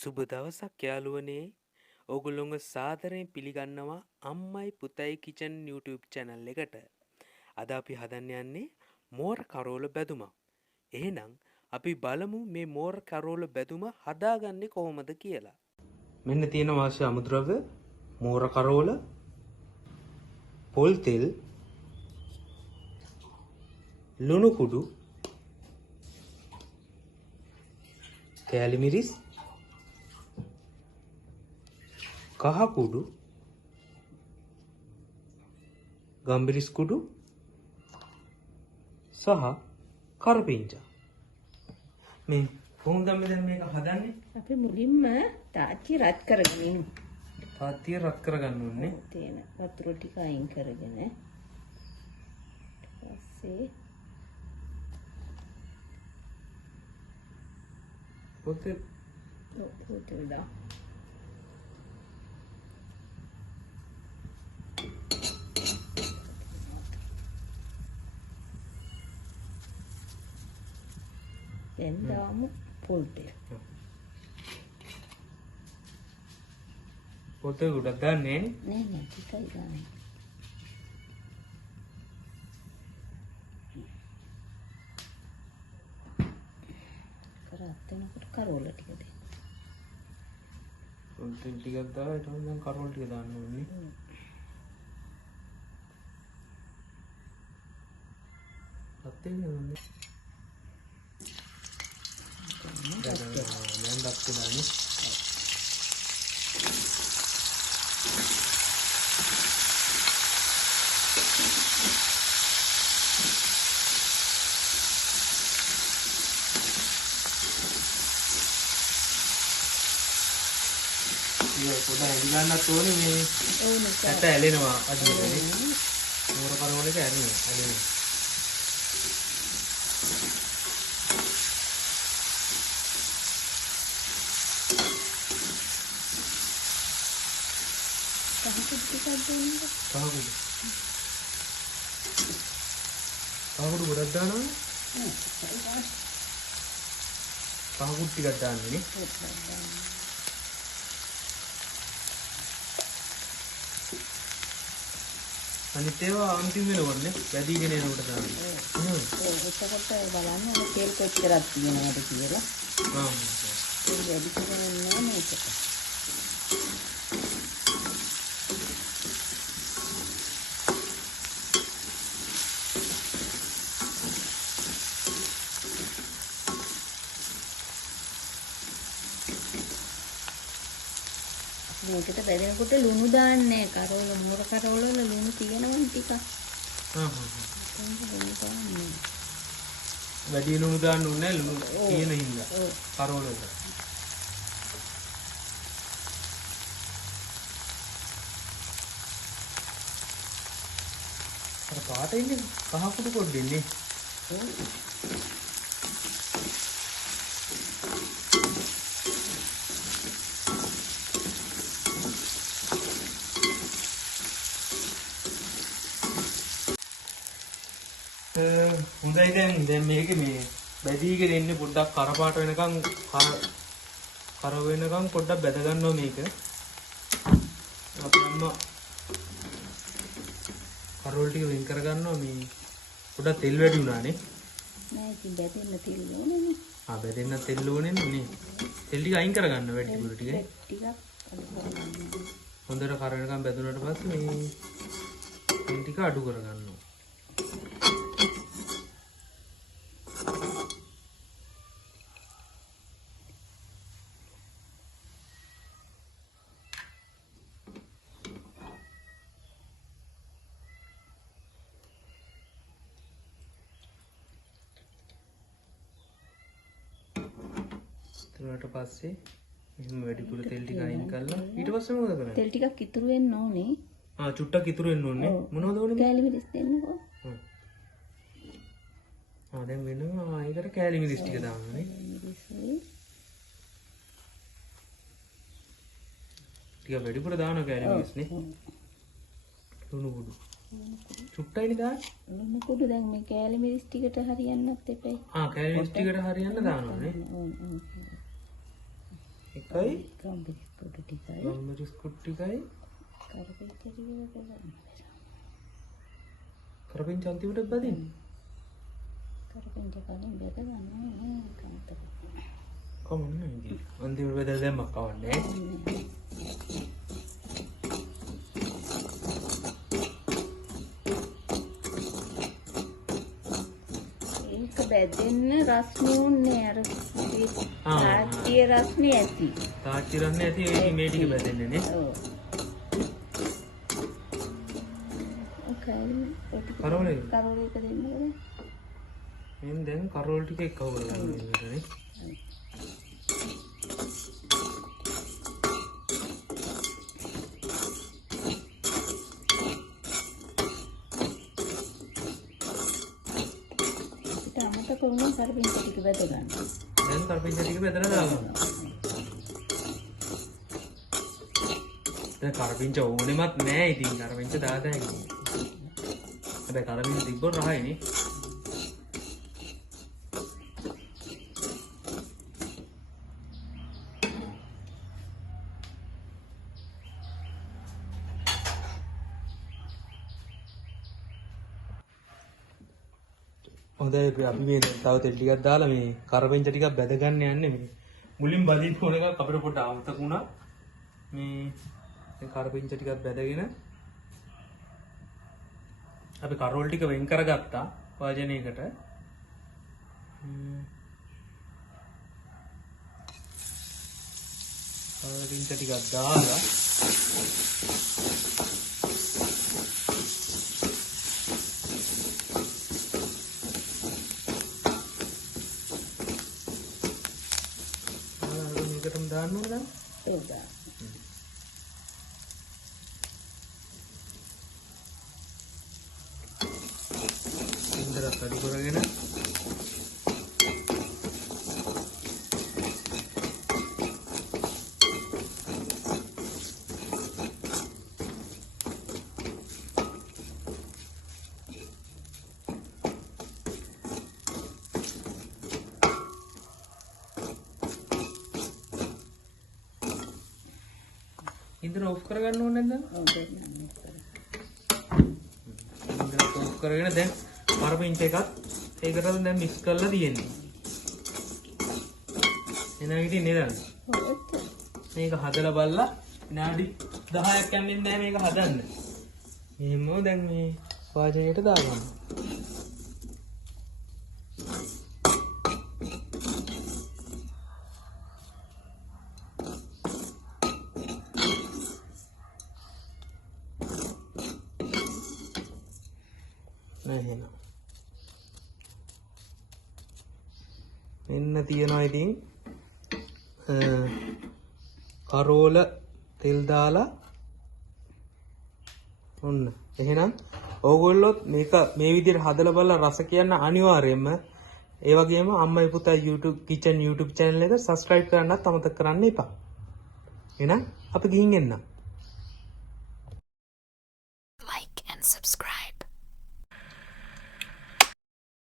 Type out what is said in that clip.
සුබ දවසක් යාළුවනේ. ඔගොල්ලොන්ව සාදරයෙන් පිළිගන්නවා අම්මයි පුතයි කිචන් YouTube channel එකට. අද අපි හදන්න යන්නේ මෝර කරෝල බැදුමක්. එහෙනම් අපි බලමු මේ මෝර කරෝල බැදුම හදාගන්නේ කොහොමද කියලා. මෙන්න තියෙන අවශ්‍ය අමුද්‍රව්‍ය මෝර කරෝල, පොල් තෙල්, ලුණු කුඩු, කෑලි මිරිස්, කහ කුඩු, ගම්බිරිස් කුඩු සහ කරපිංචා. මේ කොහොමද අපි දැන් මේක හදන්නේ? අපි මුලින්ම තාච්චි රත් කරගෙන ඉමු. තාත්තිය රත් කරගන්න ඕනේ. තියෙන වතුර ටික අයින් කරගෙන ඊපස්සේ පොතේ දා දැන් දාමු පොල් තෙල්. පොතේ උඩ දාන්නේ නෑ ටිකයි ගන්න. කරත් වෙනකොට කරෝල ටික දෙන්න. පොල් තෙල් ටිකක් දාලා ඊට පස්සේ දැන් කරෝල ටික දාන්න ඕනේ. අත්තේ නෙවෙයි. දැන් දැක්ක දාන්නේ. ඒක පොඩ ඇලි ගන්නත් ඕනේ මේ. ඕනේ ඇට ඇලෙනවා අදිනේ. මෝර කරෝල එක ඇලෙනවා. කහකුඩු ගොඩක් දානවා. කහකුඩු ටිකක් දාන්නේ නේ. අනිත් ඒවා අන්තිම වෙනකොට නේ වැඩිගෙන එනකොට දාන්නේ. එතකොට බලන්න තෙල් කොච්චරක් තියෙනවද කියලා. තෙල් වැඩි කරන්නේ මේකට. මේකට බැදෙනකොට ලුණු දාන්නේ කරෝල මෝර කරෝල වල ලුණු තියෙනවනේ ටිකක්. වැඩි ලුණු දාන්න ඕනේ නැහැ ලුණු තියෙන හින්දා. කරෝල වල. අර පාට ඉන්නේ කහ කුඩු පොඩ්ඩෙන්නේ. හොඳයි දැන් මේකේ මේ බැදීගෙන ඉන්නේ පොඩ්ඩක් කරපාට වෙනකන් කර වෙනකන් පොඩ්ඩක් බැද ගන්නවා මේක. අපිම කරෝල් ටික වෙන් කර ගන්නවා මේ පොඩ්ඩක් තෙල් වැඩි වුණානේ. නෑ ඉතින් බැදෙන්න තෙල් ඕනේනේ. බැදෙන්න තෙල් ඕනේ නේ. තෙල් ටික අයින් කර ගන්න වැඩි පුර ටික. ටිකක් හොඳට කර වෙනකන් බැදුනට පස්සේ මේ තෙල් ටික අඩු කර ගන්නවා. ඊට පස්සේ එහෙම වැඩිපුර තෙල් ටික අයින් කරලා ඊට පස්සේ මොකද කරන්නේ? තෙල් ටිකක් ඉතුරු වෙන්න ඕනේ. චුට්ටක් ඉතුරු වෙන්න ඕනේ. මොනවද ඕනේ? කෑලි මිරිස් දෙන්නකෝ. දැන් වෙනවා ඒකට කෑලි මිරිස් ටික දාන්නනේ. ටික වැඩිපුර දානවා කෑලි මිරිස් නේ. ලුණු කුඩු. චුට්ටයිනේ දාන්නේ. ලුණු කුඩු දැන් මේ කෑලි මිරිස් ටිකට හරියන්නත් එපයි. කෑලි මිරිස් ටිකට හරියන්න දානවානේ. ටිකයි ගම්බිස් පොඩි ටිකයි ගම්මිරිස් කුට් ටිකයි කරපිංච ටික කරගන්න. කරපිංච අන්තිමට බදින්න. කරපිංච කලින් බෙද ගන්න කමතක. කමන්නේ ඉතින්. අන්තිමට බෙදලා දැම්මක් කවන්නේ. ඒක බෙදෙන්න රස්නේ උන්නේ අර තාච්චියේ රස්නේ ඇති. තාච්චි රන්නේ ඇති ඒ මේ ටික බෙදෙන්නේ නේ. ඔව්. ඔකයි කරවලේ. කරවලේක දෙන්නද? මෙන් දැන් කරවල ටික එකව ගන්න ඕනේ. අමතක වුණා කරපිංච ටික බෙද ගන්න. දැන් කරපිංච ටික බෙදලා දාගන්න. දැන් කරපිංච ඕනෙමත් නෑ ඉතින් කරපිංච දාලා හැකියි. හැබැයි කරපිංච තිබ්බොත් රහයිනේ. හොඳයි අපි මේ තව තෙල් ටිකක් දාලා මේ කරපිංච ටිකක් බැද ගන්න යන්නේ මේ මුලින් බදින්න ඕන එකක් අපිට පොඩ්ඩක් අමතක වුණා මේ දැන් කරපිංච ටිකක් බැදගෙන අපි කරෝල් ටික වෙන් කරගත්තා වාජනයකට කරපිංච ටිකක් දාලා දාන්න ඕනේ දැන් ඒක. ඉන්දරත් අඩු කරගෙන ඉන්දර ඔෆ් කරගන්න ඕනේ නැද්ද? ඔව් දෙන්න. ඉන්දර ඔෆ් කරගෙන දැන් කරපිංච එකත් ඒකට දැන් මික්ස් කරලා තියෙන්නේ. එනවා ඉතින් නේද? මේක හදලා බලලා විනාඩි 10ක් යන්නේ නැහැ මේක හදන්න. මෙහෙම දැන් මේ වාජනයට දාගන්න. මෙන්න තියෙනවා ඉතින් කරෝල තෙල් දාලා ඔන්න එහෙනම් ඕගොල්ලොත් මේක මේ විදිහට හදලා බලලා රස කියන්න අනිවාර්යයෙන්ම ඒ වගේම අම්මයි පුතා YouTube kitchen YouTube channel එක subscribe කරන්නත් අමතක කරන්න එපා. එහෙනම් අපි ගිහින් එන්න. Like and subscribe.